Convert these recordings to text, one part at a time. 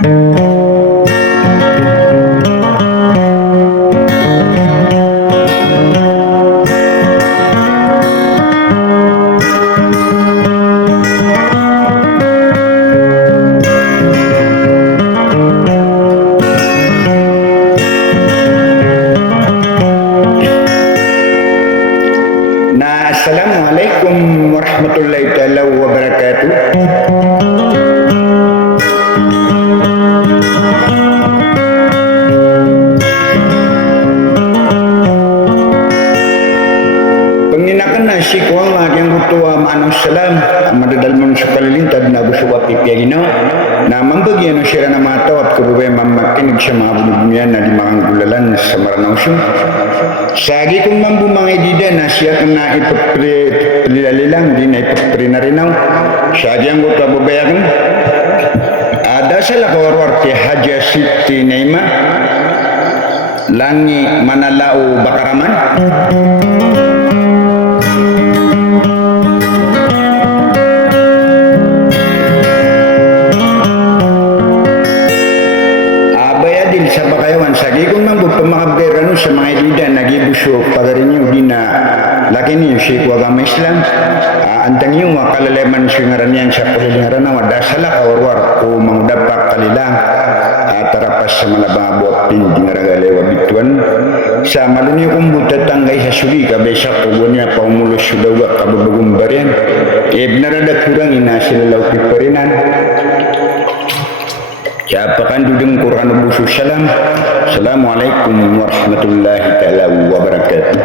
Assalamualaikum warahmatullahi taala wabarakatuh. Penginakan nasi kuala yang kutua ma'anam salam amadadal munsukalilinta na busuwa pipiagino na mambagian usira na matawap kebuwe mamakin sa mga bunubumian na di makangulalan sa maranawsyo. Sagi kung mambu mga idida na siya kena ipapililang di na ipaprinarinaw. Sagi ang kutua bubayagan. Ada salah kawarwar ti Haja Siti Naima Langi Manalau Bakaraman. Sa bakayawan sagi kung mambu pemakaberan sa mga idida nagibuso pagarinyo di na laki niyo si agama Islam antang yung makalaleman siya ngaranian sa kulilingaran na wadasala kawarwar o mangdapak kalilang tarapas sa malabang abuapin di ngaragalewa bituan sa malunyo kung butatangay sa suli kabesa kubo niya paumulos sudawa kababagumbarian ibnarada kurang inasilalaw piparinan. Siapakan dudung Quran Abu Salam. Assalamualaikum warahmatullahi taala wabarakatuh.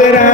pera